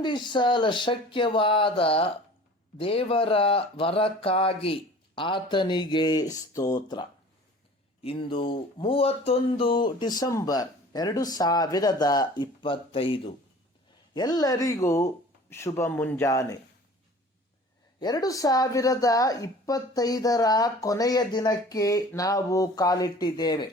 ವರ್ಣಿಸಲಶಕ್ಯವಾದ ದೇವರ ವರಕ್ಕಾಗಿ ಆತನಿಗೆ ಸ್ತೋತ್ರ. ಇಂದು 31 ಡಿಸೆಂಬರ್ 2025. ಎಲ್ಲರಿಗೂ ಶುಭ ಮುಂಜಾನೆ. 2025ರ ಕೊನೆಯ ದಿನಕ್ಕೆ ನಾವು ಕಾಲಿಟ್ಟಿದ್ದೇವೆ.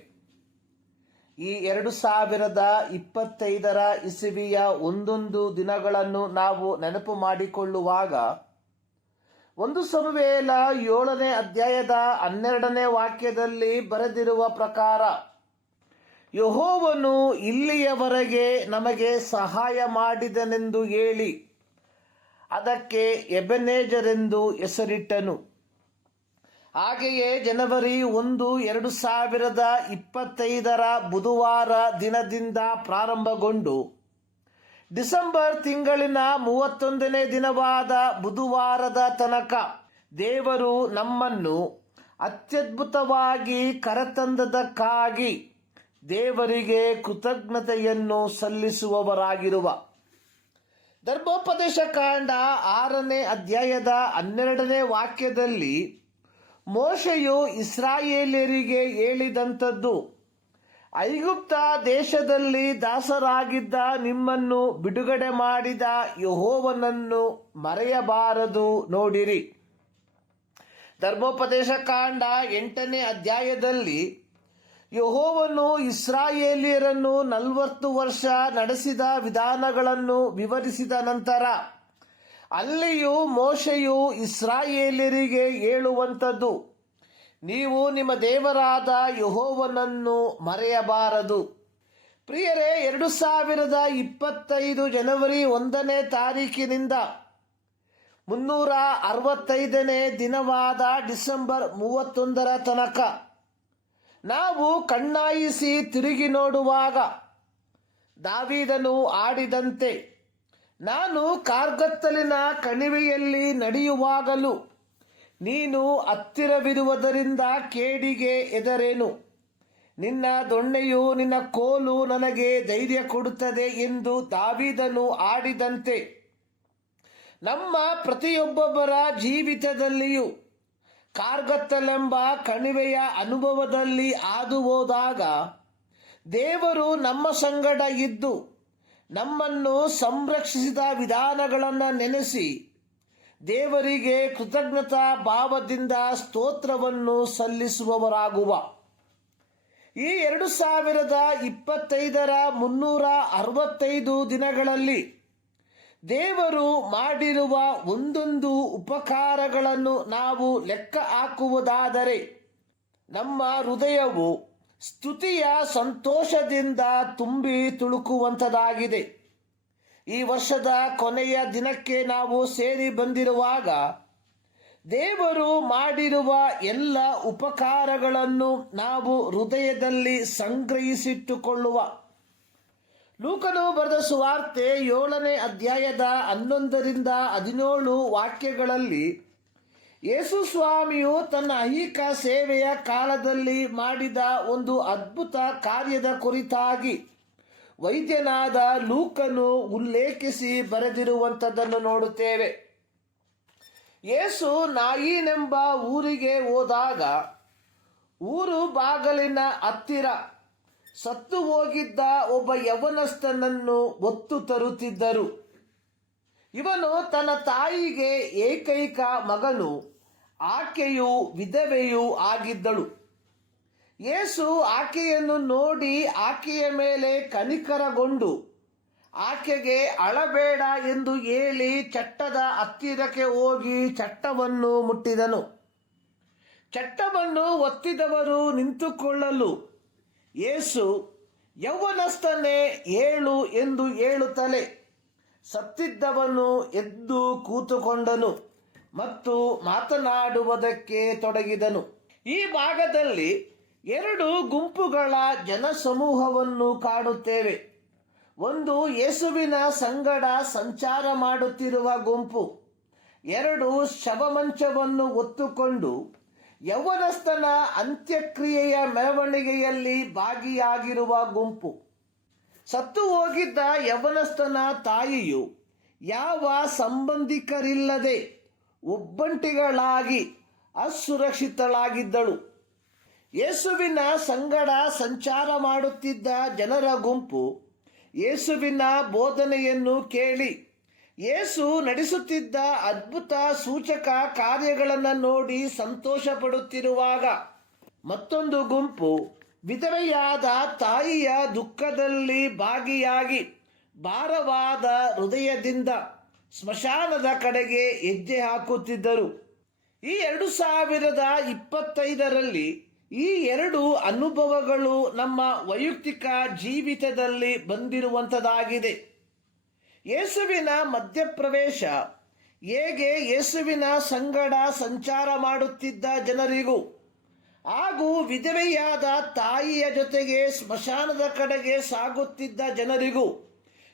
ಈ 2025ರ ಇಸವಿಯ ಒಂದೊಂದು ದಿನಗಳನ್ನು ನಾವು ನೆನಪು ಮಾಡಿಕೊಳ್ಳುವಾಗ 1 ಸಮುವೇಲ 7ನೇ ಅಧ್ಯಾಯದ 12ನೇ ವಾಕ್ಯದಲ್ಲಿ ಬರೆದಿರುವ ಪ್ರಕಾರ, ಯೆಹೋವನು ಇಲ್ಲಿಯವರೆಗೆ ನಮಗೆ ಸಹಾಯ ಮಾಡಿದನೆಂದು ಹೇಳಿ ಅದಕ್ಕೆ ಎಬೆನೆಜರೆಂದು ಹೆಸರಿಟ್ಟನು. ಹಾಗೆಯೇ ಜನವರಿ 1, 2025ರ ಬುಧವಾರ ದಿನದಿಂದ ಪ್ರಾರಂಭಗೊಂಡು ಡಿಸೆಂಬರ್ ತಿಂಗಳಿನ 31ನೇ ದಿನವಾದ ಬುಧವಾರದ ತನಕ ದೇವರು ನಮ್ಮನ್ನು ಅತ್ಯದ್ಭುತವಾಗಿ ಕರೆತಂದದಕ್ಕಾಗಿ ದೇವರಿಗೆ ಕೃತಜ್ಞತೆಯನ್ನು ಸಲ್ಲಿಸುವವರಾಗಿರುವ ಧರ್ಮೋಪದೇಶ ಕಾಂಡ 6ನೇ ಅಧ್ಯಾಯದ 12ನೇ ವಾಕ್ಯದಲ್ಲಿ ಮೋಶೆಯು ಇಸ್ರಾಯೇಲ್ಯರಿಗೆ ಹೇಳಿದಂಥದ್ದು, ಐಗುಪ್ತ ದೇಶದಲ್ಲಿ ದಾಸರಾಗಿದ್ದ ನಿಮ್ಮನ್ನು ಬಿಡುಗಡೆ ಮಾಡಿದ ಯೆಹೋವನನ್ನು ಮರೆಯಬಾರದು. ನೋಡಿರಿ, ಧರ್ಮೋಪದೇಶ ಕಾಂಡ 8ನೇ ಅಧ್ಯಾಯದಲ್ಲಿ ಯೆಹೋವನು ಇಸ್ರಾಯೇಲ್ಯರನ್ನು 40 ವರ್ಷ ನಡೆಸಿದ ವಿಧಾನಗಳನ್ನು ವಿವರಿಸಿದ ನಂತರ ಅಲ್ಲಿಯೂ ಮೋಶೆಯು ಇಸ್ರಾಯೇಲ್ಯರಿಗೆ ಹೇಳುವಂಥದ್ದು, ನೀವು ನಿಮ್ಮ ದೇವರಾದ ಯೆಹೋವನನ್ನು ಮರೆಯಬಾರದು. ಪ್ರಿಯರೇ, 2025 ಜನವರಿ 1ನೇ ತಾರೀಕಿನಿಂದ 365ನೇ ದಿನವಾದ ಡಿಸೆಂಬರ್ 31ರ ತನಕ ನಾವು ಕಣ್ಣಾಯಿಸಿ ತಿರುಗಿ ನೋಡುವಾಗ ದಾವೀದನು ಆಡಿದಂತೆ, ನಾನು ಕಾರ್ಗತ್ತಲಿನ ಕಣಿವೆಯಲ್ಲಿ ನಡೆಯುವಾಗಲೂ ನೀನು ಹತ್ತಿರವಿರುವುದರಿಂದ ಕೇಡಿಗೆ ಹೆದರೇನು, ನಿನ್ನ ದೊಣ್ಣೆಯು ನಿನ್ನ ಕೋಲು ನನಗೆ ಧೈರ್ಯ ಕೊಡುತ್ತದೆ ಎಂದು ದಾವೀದನು ಆಡಿದಂತೆ ನಮ್ಮ ಪ್ರತಿಯೊಬ್ಬೊಬ್ಬರ ಜೀವಿತದಲ್ಲಿಯೂ ಕಾರ್ಗತ್ತಲೆಂಬ ಕಣಿವೆಯ ಅನುಭವದಲ್ಲಿ ಹಾದು ಹೋದಾಗ ದೇವರು ನಮ್ಮ ಸಂಗಡ ಇದ್ದು ನಮ್ಮನ್ನು ಸಂರಕ್ಷಿಸಿದ ವಿಧಾನಗಳನ್ನು ನೆನೆಸಿ ದೇವರಿಗೆ ಕೃತಜ್ಞತಾ ಭಾವದಿಂದ ಸ್ತೋತ್ರವನ್ನು ಸಲ್ಲಿಸುವವರಾಗುವ. ಈ 2025ರ 365 ದಿನಗಳಲ್ಲಿ ದೇವರು ಮಾಡಿರುವ ಒಂದೊಂದು ಉಪಕಾರಗಳನ್ನು ನಾವು ಲೆಕ್ಕ ಹಾಕುವುದಾದರೆ ನಮ್ಮ ಹೃದಯವು ಸ್ತುತಿಯ ಸಂತೋಷದಿಂದ ತುಂಬಿ ತುಳುಕುವಂಥದ್ದಾಗಿದೆ. ಈ ವರ್ಷದ ಕೊನೆಯ ದಿನಕ್ಕೆ ನಾವು ಸೇರಿ ಬಂದಿರುವಾಗ ದೇವರು ಮಾಡಿರುವ ಎಲ್ಲ ಉಪಕಾರಗಳನ್ನು ನಾವು ಹೃದಯದಲ್ಲಿ ಸಂಗ್ರಹಿಸಿಟ್ಟುಕೊಳ್ಳುವ. ಲೂಕನು ಬರೆದ ಸುವಾರ್ತೆ 7ನೇ ಅಧ್ಯಾಯದ 11ರಿಂದ 17 ವಾಕ್ಯಗಳಲ್ಲಿ ಯೇಸು ಸ್ವಾಮಿಯು ತನ್ನ ಐಹಿಕ ಸೇವೆಯ ಕಾಲದಲ್ಲಿ ಮಾಡಿದ ಒಂದು ಅದ್ಭುತ ಕಾರ್ಯದ ಕುರಿತಾಗಿ ವೈದ್ಯನಾದ ಲೂಕನು ಉಲ್ಲೇಖಿಸಿ ಬರೆದಿರುವಂಥದ್ದನ್ನು ನೋಡುತ್ತೇವೆ. ಯೇಸು ನಾಯಿನೆಂಬ ಊರಿಗೆ ಹೋದಾಗ ಊರು ಬಾಗಿಲಿನ ಹತ್ತಿರ ಸತ್ತು ಹೋಗಿದ್ದ ಒಬ್ಬ ಯೌವನಸ್ಥನನ್ನು ಹೊತ್ತು ತರುತ್ತಿದ್ದರು. ಇವನು ತನ್ನ ತಾಯಿಗೆ ಏಕೈಕ ಮಗನು, ಆಕೆಯು ವಿಧವೆಯೂ ಆಗಿದ್ದಳು. ಯೇಸು ಆಕೆಯನ್ನು ನೋಡಿ ಆಕೆಯ ಮೇಲೆ ಕನಿಕರಗೊಂಡು ಆಕೆಗೆ ಅಳಬೇಡ ಎಂದು ಹೇಳಿ ಚಟ್ಟದ ಹತ್ತಿರಕ್ಕೆ ಹೋಗಿ ಚಟ್ಟವನ್ನು ಮುಟ್ಟಿದನು. ಚಟ್ಟವನ್ನು ಒತ್ತಿದವರು ನಿಂತುಕೊಳ್ಳಲು ಯೇಸು, ಯೌವನಸ್ಥನೇ ಏಳು ಎಂದು ಹೇಳುತ್ತಲೇ ಸತ್ತಿದ್ದವನು ಎದ್ದು ಕೂತುಕೊಂಡನು ಮತ್ತು ಮಾತನಾಡುವುದಕ್ಕೆ ತೊಡಗಿದನು. ಈ ಭಾಗದಲ್ಲಿ 2 ಗುಂಪುಗಳ ಜನಸಮೂಹವನ್ನು ಕಾಣುತ್ತೇವೆ. ಒಂದು ಯೇಸುವಿನ ಸಂಗಡ ಸಂಚಾರ ಮಾಡುತ್ತಿರುವ ಗುಂಪು, 2 ಶವಮಂಚವನ್ನು ಹೊತ್ತುಕೊಂಡು ಯೌವನಸ್ಥನ ಅಂತ್ಯಕ್ರಿಯೆಯ ಮೆರವಣಿಗೆಯಲ್ಲಿ ಭಾಗಿಯಾಗಿರುವ ಗುಂಪು. ಸತ್ತು ಹೋಗಿದ್ದ ಯೌವನಸ್ಥನ ತಾಯಿಯು ಯಾವ ಸಂಬಂಧಿಕರಿಲ್ಲದೆ ಒಬ್ಬಂಟಿಗಳಾಗಿ ಅಸುರಕ್ಷಿತಳಾಗಿದ್ದಳು. ಯೇಸುವಿನ ಸಂಗಡ ಸಂಚಾರ ಮಾಡುತ್ತಿದ್ದ ಜನರ ಗುಂಪು ಯೇಸುವಿನ ಬೋಧನೆಯನ್ನು ಕೇಳಿ ಯೇಸು ನಡೆಸುತ್ತಿದ್ದ ಅದ್ಭುತ ಸೂಚಕ ಕಾರ್ಯಗಳನ್ನು ನೋಡಿ ಸಂತೋಷ ಪಡುತ್ತಿರುವಾಗ, ಮತ್ತೊಂದು ಗುಂಪು ವಿಧವೆಯಾದ ತಾಯಿಯ ದುಃಖದಲ್ಲಿ ಭಾಗಿಯಾಗಿ ಭಾರವಾದ ಹೃದಯದಿಂದ ಸ್ಮಶಾನದ ಕಡೆಗೆ ಹೆಜ್ಜೆ ಹಾಕುತ್ತಿದ್ದರು. ಈ 2025ರಲ್ಲಿ ಈ ಎರಡು ಅನುಭವಗಳು ನಮ್ಮ ವೈಯಕ್ತಿಕ ಜೀವಿತದಲ್ಲಿ ಬಂದಿರುವಂಥದ್ದಾಗಿದೆ. ಯೇಸುವಿನ ಮಧ್ಯಪ್ರವೇಶ ಹೇಗೆ ಯೇಸುವಿನ ಸಂಗಡ ಸಂಚಾರ ಮಾಡುತ್ತಿದ್ದ ಜನರಿಗೂ ಹಾಗೂ ವಿಧವೆಯಾದ ತಾಯಿಯ ಜೊತೆಗೆ ಸ್ಮಶಾನದ ಕಡೆಗೆ ಸಾಗುತ್ತಿದ್ದ ಜನರಿಗೂ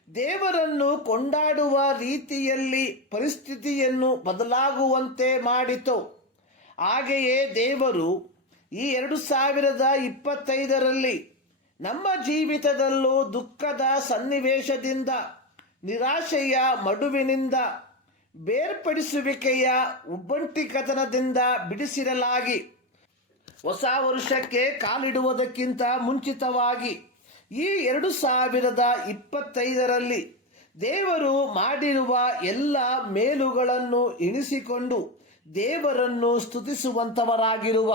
ದೇವರನ್ನು ಕೊಂಡಾಡುವ ರೀತಿಯಲ್ಲಿ ಪರಿಸ್ಥಿತಿಯನ್ನು ಬದಲಾಗುವಂತೆ ಮಾಡಿತು. ಹಾಗೆಯೇ ದೇವರು ಈ 2025ರಲ್ಲಿ ನಮ್ಮ ಜೀವಿತದಲ್ಲೂ ದುಃಖದ ಸನ್ನಿವೇಶದಿಂದ, ನಿರಾಶೆಯ ಮಡುವಿನಿಂದ, ಬೇರ್ಪಡಿಸುವಿಕೆಯ ಒಬ್ಬಂಟಿಗತನದಿಂದ ಬಿಡಿಸಿರಲಾಗಿ ಹೊಸ ವರ್ಷಕ್ಕೆ ಕಾಲಿಡುವುದಕ್ಕಿಂತ ಮುಂಚಿತವಾಗಿ ಈ 2025ರಲ್ಲಿ ದೇವರು ಮಾಡಿರುವ ಎಲ್ಲ ಮೇಲುಗಳನ್ನು ಎಣಿಸಿಕೊಂಡು ದೇವರನ್ನು ಸ್ತುತಿಸುವಂತವರಾಗಿರುವ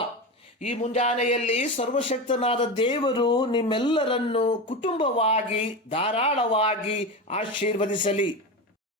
ಈ ಮುಂಜಾನೆಯಲ್ಲಿ ಸರ್ವಶಕ್ತನಾದ ದೇವರು ನಿಮ್ಮೆಲ್ಲರನ್ನು ಕುಟುಂಬವಾಗಿ ಧಾರಾಳವಾಗಿ ಆಶೀರ್ವದಿಸಲಿ.